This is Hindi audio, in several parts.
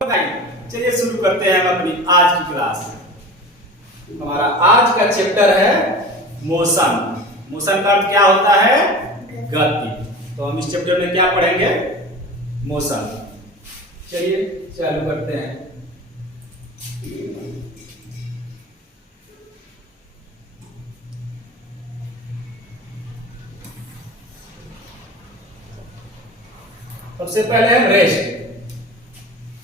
चलिए शुरू करते हैं हम अपनी आज की क्लास। हमारा आज का चैप्टर है मोशन। मोशन का अर्थ क्या होता है? गति। तो हम इस चैप्टर में क्या पढ़ेंगे? मोशन। चलिए चालू करते हैं। सबसे पहले है रेस्ट।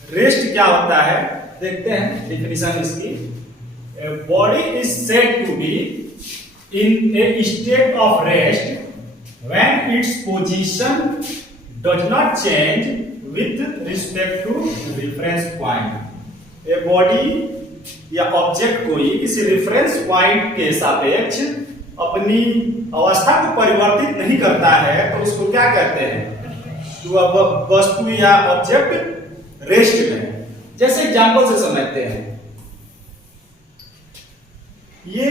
रेस्ट क्या होता है देखते हैं डेफिनेशन इसकी। Body is said to be in a state of rest when its position does not change with respect to reference point. A body या ऑब्जेक्ट कोई किसी रेफरेंस पॉइंट के सापेक्ष अपनी अवस्था को परिवर्तित नहीं करता है तो उसको क्या कहते हैं? तो वस्तु या ऑब्जेक्ट रेस्ट में। जैसे एग्जांपल से समझते हैं। ये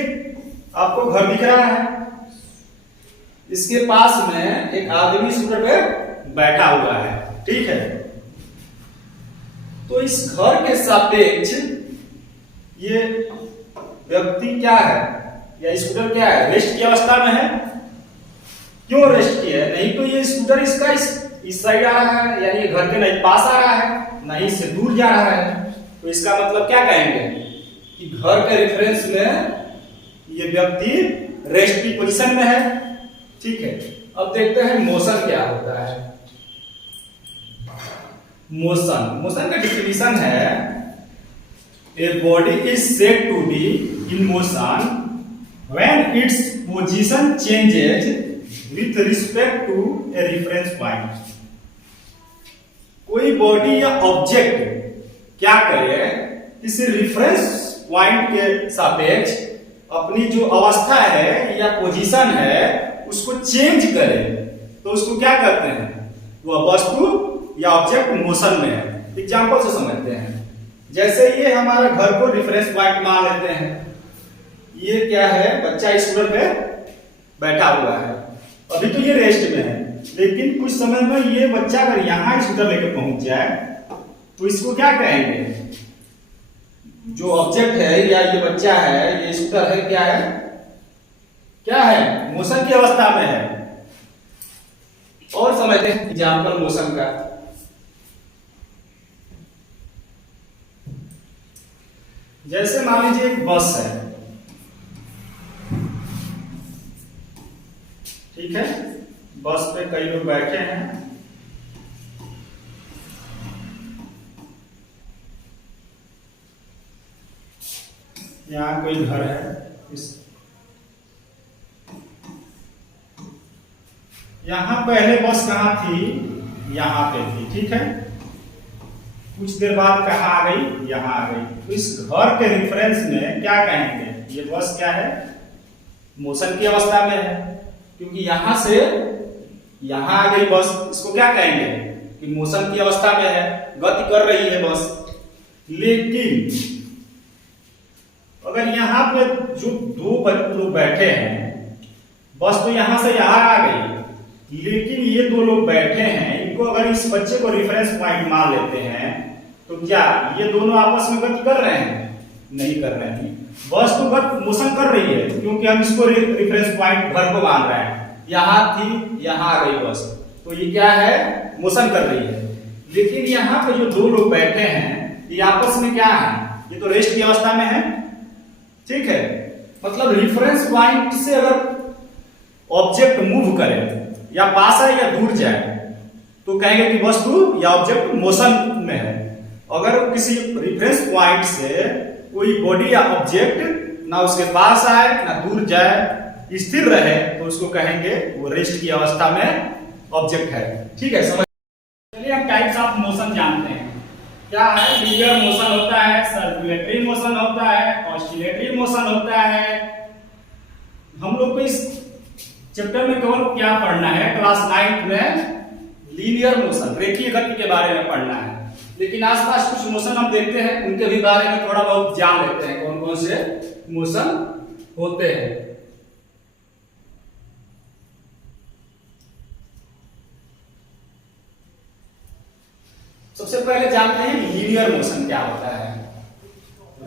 आपको घर दिख रहा है, इसके पास में एक आदमी स्कूटर पे बैठा हुआ है, ठीक है। तो इस घर के सापेक्ष ये व्यक्ति क्या है या स्कूटर क्या है? रेस्ट की अवस्था में है। क्यों रेस्ट की है? नहीं तो ये स्कूटर इसका इस साइड आ रहा है, यानी घर के नहीं पास आ रहा है, नहीं से दूर जा रहा है। तो इसका मतलब क्या कहेंगे कि घर के रेफरेंस में ये व्यक्ति रेस्ट की पोजीशन में है, ठीक है। अब देखते हैं मोशन क्या होता है। मोशन का डिफिनेशन है a body is said to be in motion when its position changes with respect to a reference point. कोई बॉडी या ऑब्जेक्ट क्या करे? किसी रेफरेंस पॉइंट के सापेक्ष अपनी जो अवस्था है या पोजीशन है उसको चेंज करे तो उसको क्या कहते हैं? वह वस्तु या ऑब्जेक्ट मोशन में है। एग्जांपल से समझते हैं। जैसे ये हमारा घर को रेफरेंस पॉइंट मान लेते हैं। ये क्या है? बच्चा स्कूटर पे बैठा हुआ है, अभी तो ये रेस्ट में है, लेकिन कुछ समय में ये बच्चा अगर यहां स्कूटर लेकर पहुंच जाए तो इसको क्या कहेंगे? जो ऑब्जेक्ट है या ये बच्चा है, ये स्कूटर है, क्या है? क्या है? मोशन की अवस्था में है। और समझते हैं एग्जांपल मोशन का। जैसे मान लीजिए एक बस है, ठीक है। बस पे कई लोग बैठे हैं। यहाँ कोई घर है, यहाँ पहले बस कहाँ थी? यहाँ पे थी, ठीक है। कुछ देर बाद कहाँ आ गई? यहाँ आ गई। तो इस घर के रेफरेंस में क्या कहेंगे? ये बस क्या है? मोशन की अवस्था में है, क्योंकि यहां से यहां आ गई बस। इसको क्या कहेंगे कि मोशन की अवस्था में है, गति कर रही है बस। लेकिन अगर यहां पे जो दो लोग बैठे हैं, बस तो यहां से यहां आ गई, लेकिन ये दो लोग बैठे हैं, इनको अगर इस बच्चे को रेफरेंस पॉइंट मान लेते हैं तो क्या ये दोनों आपस में गति कर रहे हैं? नहीं कर रहे हैं। बस तो गति मोशन कर रही है, क्योंकि हम इसको रेफरेंस पॉइंट घर को मान रहे हैं। यहां थी, यहां आ गई बस, तो ये क्या है? मोशन कर रही है। लेकिन यहां पे जो दो लोग बैठे हैं ये आपस में क्या है? ये तो रेस्ट की अवस्था में है, ठीक है। मतलब रेफरेंस पॉइंट से अगर ऑब्जेक्ट मूव करे या पास है या दूर जाए तो कहेंगे कि वस्तु या ऑब्जेक्ट मोशन में है। अगर किसी रेफरेंस पॉइंट से कोई बॉडी या ऑब्जेक्ट ना उसके पास आए ना दूर जाए, स्थिर रहे, तो उसको कहेंगे वो रेस्ट की अवस्था में ऑब्जेक्ट है, ठीक है। समझ। चलिए हम टाइप्स ऑफ मोशन जानते हैं। क्या है? लीनियर मोशन होता है, सर्कुलेटरी मोशन होता है, ऑस्किलेटरी मोशन होता है। हम लोग को इस चैप्टर में केवल क्या पढ़ना है? क्लास 9 में लीनियर मोशन, रेखीय गति के बारे में पढ़ना है। लेकिन आसपास कुछ मोशन हम देखते हैं, उनके भी बारे में थोड़ा बहुत जान लेते हैं, कौन कौन से मोशन होते हैं। सबसे सबसे पहले जानते हैं लीनियर मोशन क्या होता है।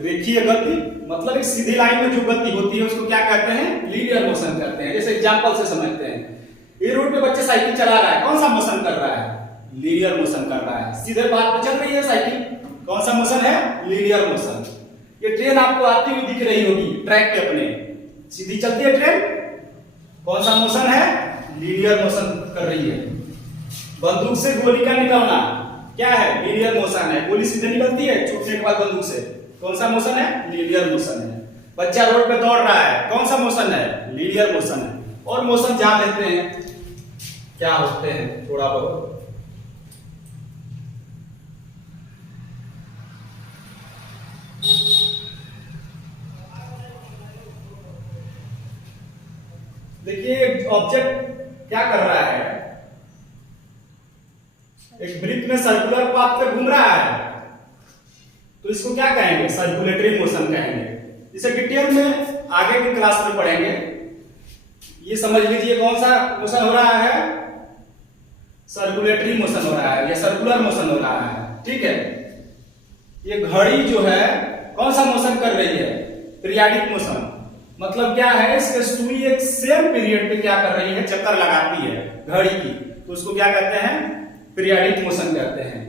रेखीय गति मतलब एक सीधी लाइन में जो गति होती है उसको क्या कहते हैं, लीनियर मोशन कहते हैं। जैसे एग्जांपल से समझते हैं, ये रोड पे बच्चे साइकिल चला रहा है, कौन सा मोशन कर रहा है, लीनियर मोशन कर रहा है। सीधे पाथ पे चल रही है साइकिल, कौन सा मोशन है, लीनियर मोशन। ये ट्रेन आपको आती हुई दिख रही होगी ट्रैक पे अपने, सीधी चलती है ट्रेन, कौन सा मोशन है, लीनियर मोशन कर रही है। बंदूक से गोली का निकलना क्या है, लीनियर मोशन है। गोली सीधे निकलती है छूटने के बाद बंदूक से, कौन सा मोशन है, लीनियर मोशन है। बच्चा रोड पे दौड़ रहा है, कौन सा मोशन है, लीनियर मोशन है। और मोशन जान लेते हैं क्या होते हैं थोड़ा बहुत। देखिए ऑब्जेक्ट क्या कर रहा है, एक वृत्त में सर्कुलर पाथ पे घूम रहा है, तो इसको क्या कहेंगे, सर्कुलेटरी मोशन कहेंगे। इसे डिटेल में आगे की क्लास में पढ़ेंगे। ये समझ लीजिए कौन सा मोशन हो रहा है, सर्कुलेटरी मोशन हो रहा है या सर्कुलर मोशन हो रहा है, ठीक है। ये घड़ी जो है कौन सा मोशन कर रही है, पीरियाडिक मोशन। मतलब क्या है, इसके सुई एक सेम पीरियड पे क्या कर रही है, चक्कर लगाती है घड़ी की, तो उसको क्या कहते हैं, पीरियाडिक मोशन कहते हैं।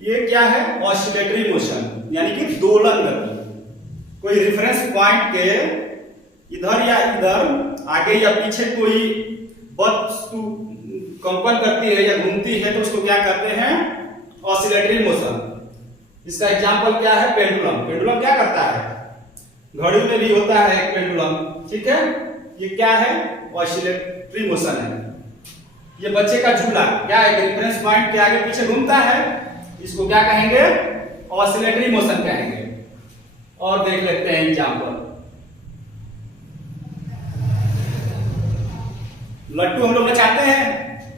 ये क्या है, ऑसिलेटरी मोशन यानी कि दोलन गति। कोई रेफरेंस पॉइंट के इधर या इधर आगे या पीछे कोई वस्तु कंपन करती है या घूमती है तो उसको क्या कहते हैं, ऑसिलेटरी मोशन। इसका एग्जांपल क्या है, पेंडुलम। पेंडुलम क्या करता है, घड़ी में भी होता है एक पेंडुलम, ठीक है। ये क्या है, ऑसिलेटरी मोशन है। ये बच्चे का झूला क्या है, रेफरेंस पॉइंट के आगे पीछे घूमता है, इसको क्या कहेंगे, ऑसिलेटरी मोशन कहेंगे। और देख लेते हैं एग्जांपल। लट्टू हम लोग नचाते हैं,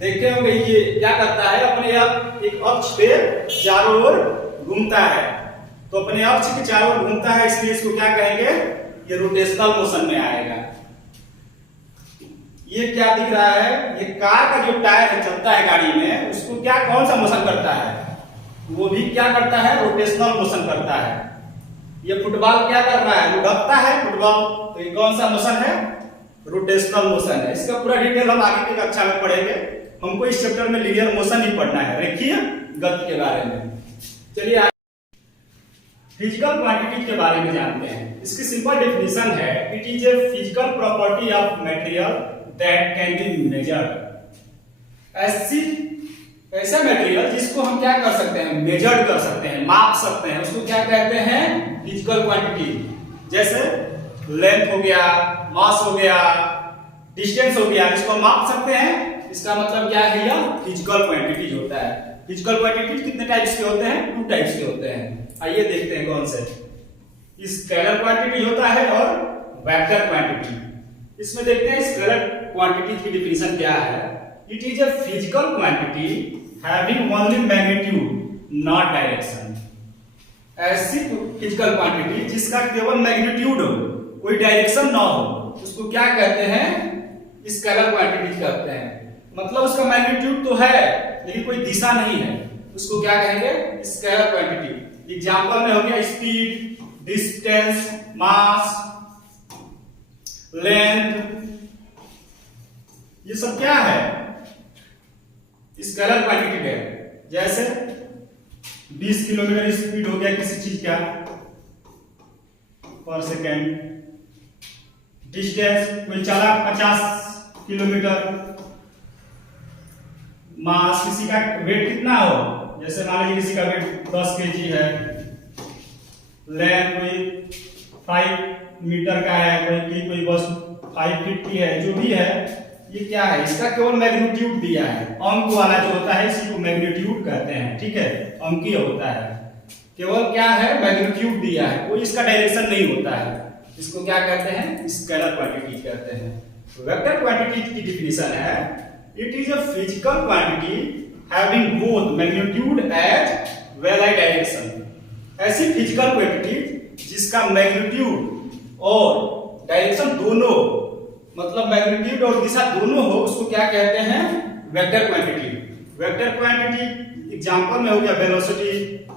देखते होंगे ये क्या करता है, अपने आप एक अक्ष पे चारों ओर घूमता है। तो अपने अक्ष के चारों ओर घूमता है, इसलिए इसको क्या कहेंगे, ये रोटेशनल मोशन में आएगा। ये क्या दिख रहा है, ये कार का जो टायर है चलता है गाड़ी में, उसको क्या कौन सा मोशन करता है, वो भी क्या करता है, रोटेशनल मोशन करता है। ये फुटबॉल क्या कर रहा है, लुढ़कता है फुटबॉल, तो ये कौन सा मोशन है, रोटेशनल मोशन है। इसका पूरा डिटेल हम आगे की कक्षा में पढ़ेंगे। हमको इस चैप्टर में लीनियर मोशन ही पढ़ना है, रेखीय गति के बारे में। चलिए फिजिकल क्वांटिटी के बारे में जानते हैं। इसकी सिंपल डेफिनेशन है, it is a physical property of material that can be measured. ऐसा मटेरियल जिसको हम क्या कर सकते हैं, मेजर्ड कर सकते हैं, माप सकते हैं, उसको क्या कहते हैं, फिजिकल क्वांटिटी। जैसे लेंथ हो गया, मास हो गया, डिस्टेंस हो गया, इसको हम माप सकते हैं। इसका मतलब क्या है, यह फिजिकल क्वांटिटीज होता है। फिजिकल क्वांटिटीज कितने टाइप्स के होते हैं, 2 टाइप्स के होते हैं। आइए देखते हैं कौन से। स्केलर क्वांटिटी होता है और वेक्टर क्वांटिटी। इसमें देखते हैं स्केलर क्वांटिटी की डिफिनेशन क्या है। It is a physical quantity having only magnitude not direction. ऐसी फिजिकल क्वांटिटी जिसका केवल मैग्नीट्यूड हो, कोई डायरेक्शन ना हो, उसको क्या कहते हैं, स्केलर क्वांटिटी कहते हैं। मतलब उसका मैग्नीट्यूड तो है लेकिन कोई दिशा नहीं है, उसको क्या कहेंगे, स्केलर क्वांटिटी। एग्जांपल में हो गया स्पीड, डिस्टेंस, मास, लेंथ, ये सब क्या है, स्केलर क्वांटिटी है। जैसे 20 किलोमीटर स्पीड हो गया किसी चीज का पर सेकेंड। डिस्टेंस कोई चला 50 किलोमीटर। मास किसी का वेट कितना हो, जैसे मान लीजिए किसी का वेट 10 केजी है। लेंथ कोई 5 मीटर का है, कोई बस 5 फीट की है, जो भी है ये क्या है, इसका केवल मैग्नीट्यूड दिया है। अंक वाला जो होता है इसी को मैग्नीट्यूड कहते हैं, ठीक है, अंकीय होता है। केवल क्या है, मैग्नीट्यूड दिया है, कोई इसका डायरेक्शन नहीं होता है। इसको क्या कहते हैं, स्केलर क्वांटिटी कहते हैं। वेक्टर क्वांटिटी की डिफिनेशन है, it is a physical quantity having both magnitude as well as direction. ऐसी फिजिकल क्वांटिटी जिसका मैग्नीट्यूड और डायरेक्शन दोनों, मतलब मैग्नीट्यूड और दिशा दोनों हो, उसको क्या कहते हैं, vector quantity. Vector quantity example में हो गया velocity,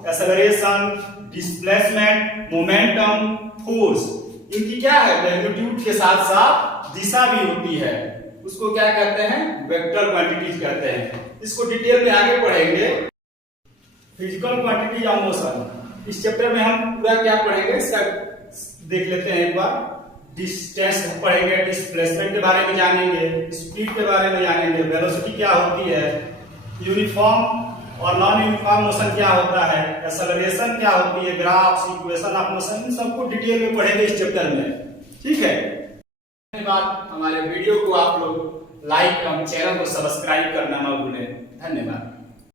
acceleration, displacement, momentum, force. इनकी क्या है, मैग्नीट्यूड के साथ साथ दिशा भी होती है, उसको क्या कहते हैं, वेक्टर क्वांटिटीज कहते हैं। इसको डिटेल में आगे पढ़ेंगे। फिजिकल क्वांटिटी ऑफ मोशन, इस चैप्टर में हम पूरा क्या पढ़ेंगे इसका देख लेते हैं एक बार। डिस्टेंस पढ़ेंगे, डिस्प्लेसमेंट के बारे में जानेंगे, स्पीड के बारे में जानेंगे, वेलोसिटी क्या होती है, यूनिफॉर्म और नॉन यूनिफॉर्म मोशन क्या होता है, एक्सेलरेशन क्या होती है, ग्राफ्स, इक्वेशन ऑफ मोशन, इन सबको डिटेल में पढ़ेंगे इस चैप्टर में। ठीक है, धन्यवाद। हमारे वीडियो को आप लोग लाइक और चैनल को सब्सक्राइब करना ना भूलें। धन्यवाद।